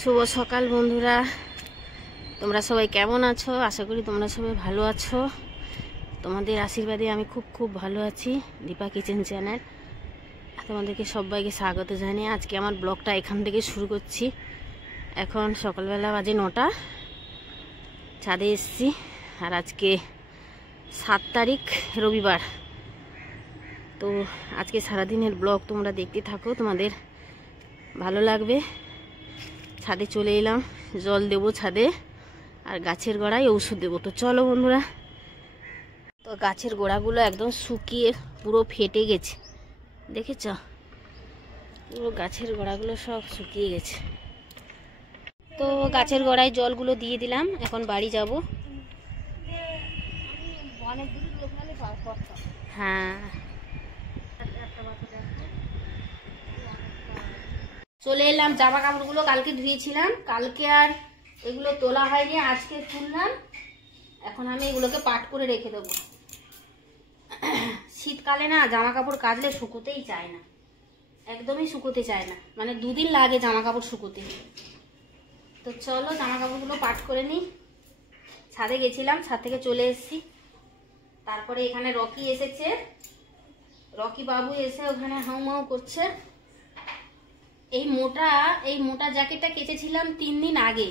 শুভ সকাল বন্ধুরা, তোমরা সবাই কেমন আছো? আশা করি তোমরা সবাই ভালো আছো। তোমাদের আশীর্বাদে আমি খুব ভালো আছি। দীপা কিচেন চ্যানেল তোমাদেরকে সবাইকে স্বাগত জানিয়ে আজকে আমার ব্লগটা এখান থেকে শুরু করছি। এখন সকালবেলা বাজে 9টা, ছাদে এসেছি। আর আজকে 7 তারিখ রবিবার। তো আজকে সারাদিনের ব্লগ তোমরা দেখতে থাকো, তোমাদের ভালো লাগবে। ছাদে চলে এলাম, জল দেবো ছাদে, আর গাছের গোড়ায় ওষুধ দেবো। তো চলো বন্ধুরা। তো গাছের গোড়াগুলো একদম শুকিয়ে পুরো ফেটে গেছে, দেখেছ? পুরো গাছের গোড়াগুলো সব শুকিয়ে গেছে। তো গাছের গোড়ায় জলগুলো দিয়ে দিলাম, এখন বাড়ি যাব। হ্যাঁ, চলে এলাম। জামা কাপড়গুলো কালকে ধুয়েছিলাম, কালকে আর এগুলো তোলা হয়নি, আজকে তুললাম। এখন আমি এগুলোকে পাট করে রেখে দেবো। শীতকালে না জামা কাপড় কাচলে শুকোতেই চায় না, একদমই শুকোতে চায় না, মানে 2 দিন লাগে জামা কাপড় শুকোতে। তো চলো জামা কাপড়গুলো পাট করে নিই। ছাদে গেছিলাম, ছাদ থেকে চলে এসেছি। তারপরে এখানে রকি এসেছে, রকি বাবু এসে ওখানে হাউ করছে। এই মোটা জ্যাকেটটা কেচেছিলাম 3 দিন আগে,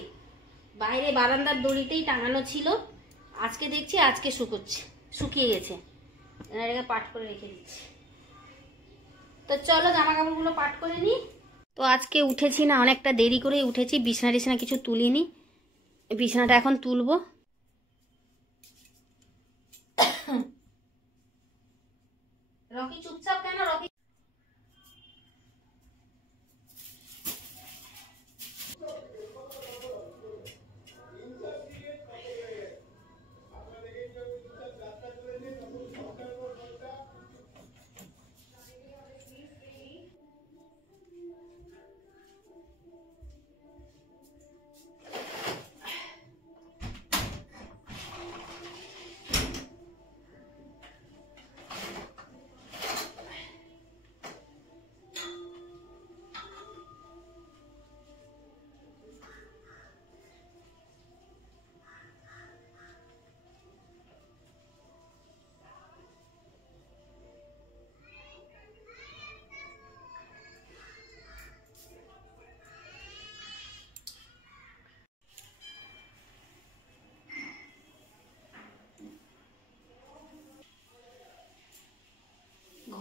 বাইরে বারান্দার দড়িতেই টাঙানো ছিল। আজকে দেখছি আজকে শুকিয়ে গেছে, এটাকে পাট করে রেখে দিচ্ছি। তো চলো জামা কাপড়গুলো পাট করে নিই। তো আজকে উঠেছি না, অনেকটা দেরি করে উঠেছি, বিছানা কিছু তুলিনি। বিছানাটা এখন তুলবো। রকি চুপচাপ কেন? রকি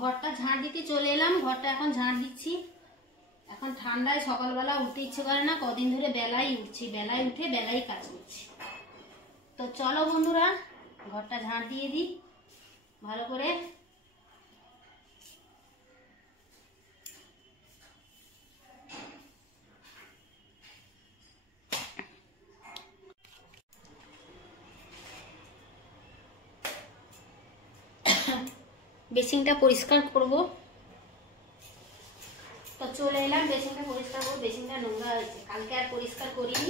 ঘরটা ঝাড় দিতে চলে এলাম, ঘরটা এখন ঝাড় দিচ্ছি। এখন ঠান্ডায় সকালবেলা উঠতে ইচ্ছে করে না, কদিন ধরে বেলায় উঠছি, বেলায় উঠে বেলায় কাজ করছি। তো চলো বন্ধুরা ঘরটা ঝাড় দিয়ে দিই ভালো করে। বেসিনটা পরিষ্কার করব। তো চলে এলাম, বেসিনটা পরিষ্কার করবো। বেসিনটা নোংরা হয়েছে, কালকে আর পরিষ্কার করিনি।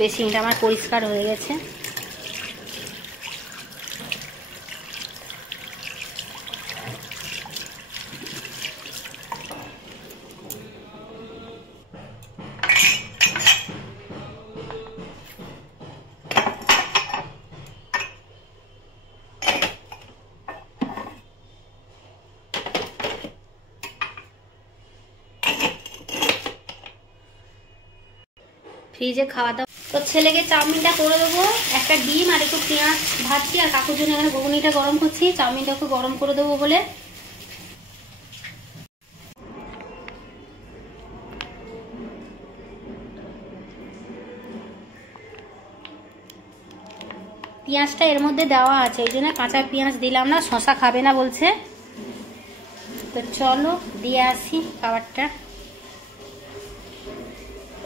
বেসিনটা আমার পরিষ্কার হয়ে গেছে। ফ্রিজে খাওয়া দাওয়া। তো ছেলেকে চাউমিনটা করে দেবো, একটা ডিম আর একটু পেঁয়াজ ভাজছি, আর কাকুর জন্য এখানে ঘুগনিটা গরম করছি। চাউমিনটা একটু গরম করে দেবো বলে। পেঁয়াজটা এর মধ্যে দেওয়া আছে, ওই জন্য কাঁচা পেঁয়াজ দিলাম না, শশা খাবে না বলছে। তো চলো দিয়ে আসি খাবারটা।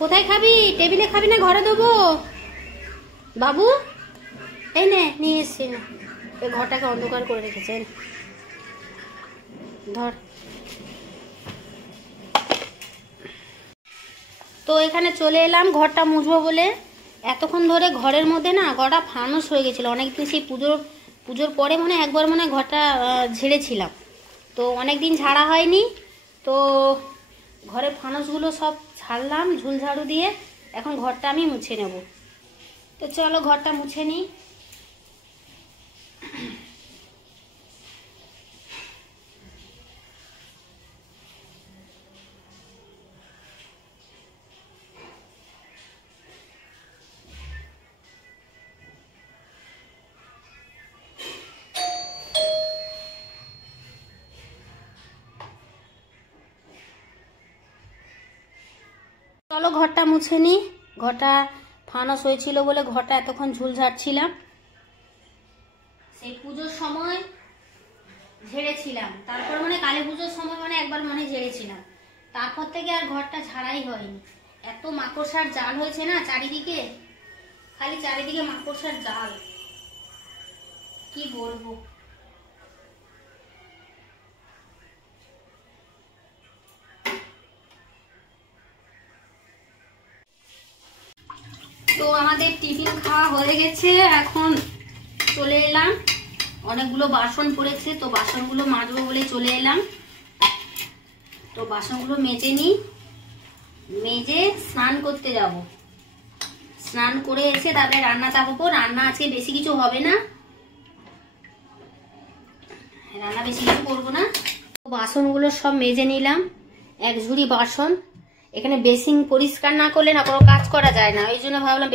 কোথায় খাবি? টেবিলে খাবি না ঘরে দেবো? বাবু এই নে, নিয়ে এসছি। এই ঘরটাকে অন্ধকার করে রেখেছেন, ধর। তো এখানে চলে এলাম ঘরটা মুছবো বলে। এতক্ষণ ধরে ঘরের মধ্যে না ঘরটা ফানুস হয়ে গেছিলো। অনেকদিন সেই পুজোর পরে একবার ঘরটা ঝেড়েছিলাম, তো অনেকদিন ঝাড়া হয়নি। তো ঘরের ফানুসগুলো সব ছাড়লাম ঝুল ঝাড়ু দিয়ে। এখন ঘরটা আমি মুছে নেব। তো চলো ঘরটা মুছে নিই। চলো ঘরটা মুছে নিই। ঘরটা ফানুস হয়েছিল বলে ঘরটা এতক্ষণ ঝুল ঝাড়ছিলাম। সেই পুজোর সময় ঝেড়েছিলাম, তারপর কালী পুজোর সময় একবার ঝেড়েছিলাম। তারপর থেকে আর ঘরটা ঝাড়াই হয়নি। এত মাকড়সার জাল হয়েছে না চারিদিকে, খালি চারিদিকে মাকড়সার জাল, কি বলবো। তো আমাদের টিফিন খাওয়া হয়ে গেছে, এখন চলে এলাম। অনেকগুলো বাসন পড়েছে, তো বাসনগুলো মাজবো বলে চলে এলাম। তো বাসনগুলো মেজে নিই, মেজে স্নান করতে যাব। স্নান করে এসে তারপরে রান্না চাপাবো। রান্না আজকে বেশি কিছু হবে না, রান্না বেশি কিছু করবো না। বাসনগুলো সব মেজে নিলাম, এক ঝুড়ি বাসন। এখানে বেসিন পরিষ্কার না করলে না কোনো কাজ করা যায় না। ওই জন্য ভাবলাম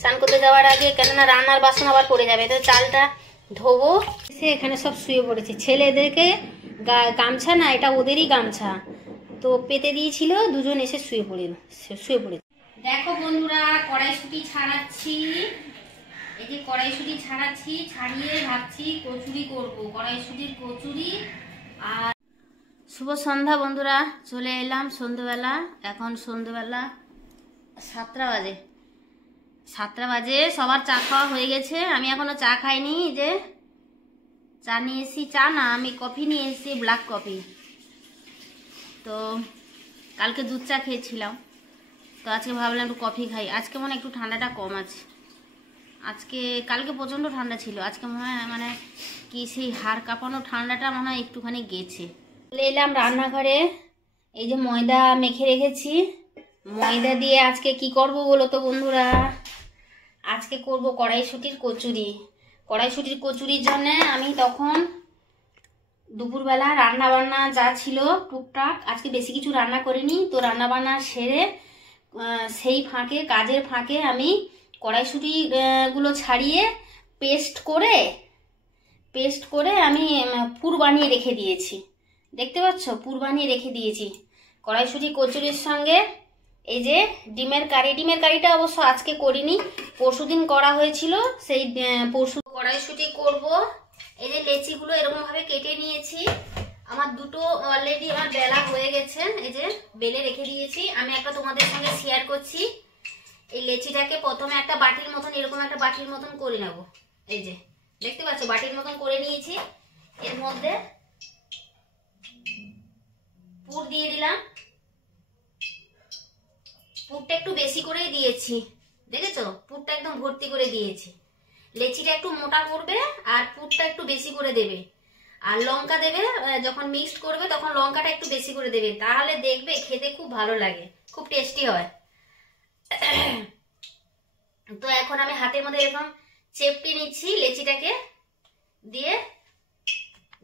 স্নান করতে যাওয়ার আগে, কেননা রান্নার বাসন আবার পড়ে যাবে, তো চালটা ধোবো। সে এখানে সব শুয়ে পড়েছে। ছেলেদেরকে গামছা না, এটা ওদেরই গামছা, তো পেতে দিয়েছিল, দুজন এসে শুয়ে পড়েছে। দেখো বন্ধুরা, কড়াইশুঁটি ছাড়াচ্ছি। এই যে কড়াইশুঁটি ছাড়াচ্ছি, ছাড়িয়ে ভাবছি কচুরি করব, কড়াইশুঁটির কচুরি। আর শুভ সন্ধ্যা বন্ধুরা, চলে এলাম সন্ধ্যেবেলা। এখন সন্ধ্যেবেলা 7টা বাজে। সবার চা খাওয়া হয়ে গেছে, আমি এখনো চা খাইনি। যে চা নিয়ে এসেছি, চা না আমি কফি নিয়ে এসেছি, ব্ল্যাক কফি। তো কালকে দুধ চা খেয়েছিলাম, তো আজকে ভাবলাম একটু কফি খাই। আজকে একটু ঠান্ডাটা কম আছে। কালকে প্রচণ্ড ঠান্ডা ছিল, আজকে কি সেই হাড় কাঁপানো ঠান্ডাটা একটুখানি গেছে। চলে এলাম রান্নাঘরে। এই যে ময়দা মেখে রেখেছি, ময়দা দিয়ে আজকে কি করব বলো তো বন্ধুরা? আজকে করব কড়াইশুঁটির কচুরি। কড়াইশুঁটির কচুরির জন্য আমি তখন দুপুরবেলা রান্না বান্না যা ছিল টুকটাক, আজকে বেশি কিছু রান্না করিনি। তো রান্না বান্না সেরে সেই কাজের ফাঁকে আমি কড়াইশুঁটি গুলো ছাড়িয়ে পেস্ট করে আমি পুর বানিয়ে রেখে দিয়েছি। দেখতে পাচ্ছ, পুর বানিয়ে রেখে দিয়েছি কড়াইশুঁটি কচুরির সঙ্গে। এই যে ডিমের কারিটা অবশ্য আজকে করিনি, পরশুদিন করা হয়েছিল। সেই পরশু কড়াইশুঁটি করব। এই যে লেচিগুলো এরকম ভাবে কেটে নিয়েছি। আমার দুটো অলরেডি আমার বেলা হয়ে গেছে, এই যে বেলে রেখে দিয়েছি। আমি একটা তোমাদের সঙ্গে শেয়ার করছি। এই লেচিটাকে প্রথমে একটা বাটির মতন, এরকম একটা বাটির মতন করে নেব। এই যে দেখতে পাচ্ছ, বাটির মতন করে নিয়েছি। এর মধ্যে পুর দিয়ে দিলাম। পুরটা একটু বেশি করেই দিয়েছি, দেখেছো? পুরটা একদম ভর্তি করে দিয়েছি। লেচিটা একটু মোটা করবে আর পুরটা একটু বেশি করে দেবে। আর লঙ্কা দেবে, যখন মিক্সড করবে তখন লঙ্কাটা একটু বেশি করে দেবে, তাহলে দেখবে খেতে খুব ভালো লাগে, খুব টেস্টি হয়। তো এখন আমি হাতের মধ্যে এরকম চেপটে নিচ্ছি লেচিটাকে দিয়ে।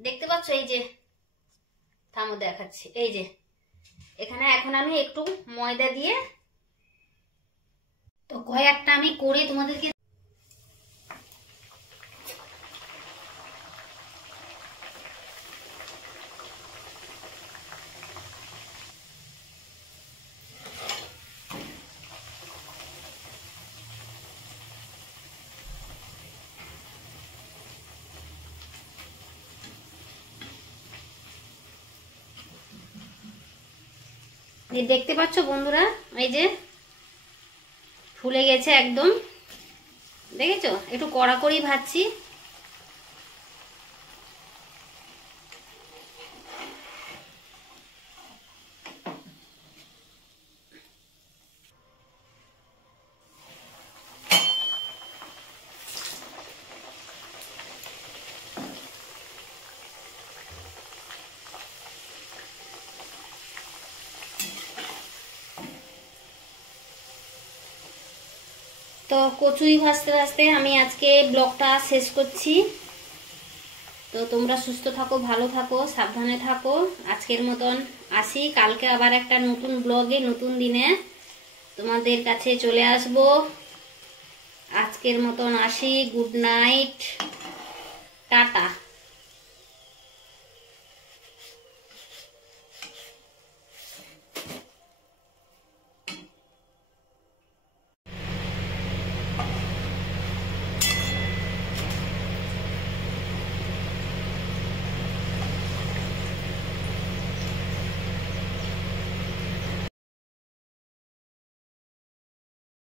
দেখতে পাচ্ছ, এই যে থামো দেখাচ্ছি। এই যে এখানে এখন আমি একটু ময়দা দিয়ে, তো কয়েকটা আমি করে তোমাদেরকে দেখতে পাচ্ছ বন্ধুরা, এই যে ফুলে গেছে একদম, দেখেছো? একটু কড়া করেই ভাজছি। তো কচুই ভাজতে ভাজতে আমি আজকে ব্লগটা শেষ করছি। তো তোমরা সুস্থ থাকো, ভালো থাকো, সাবধানে থাকো। আজকের মতন আসি, কালকে আবার একটা নতুন ব্লগে নতুন দিনে তোমাদের কাছে চলে আসব। আজকের মতন আসি, গুড নাইট, টাটা।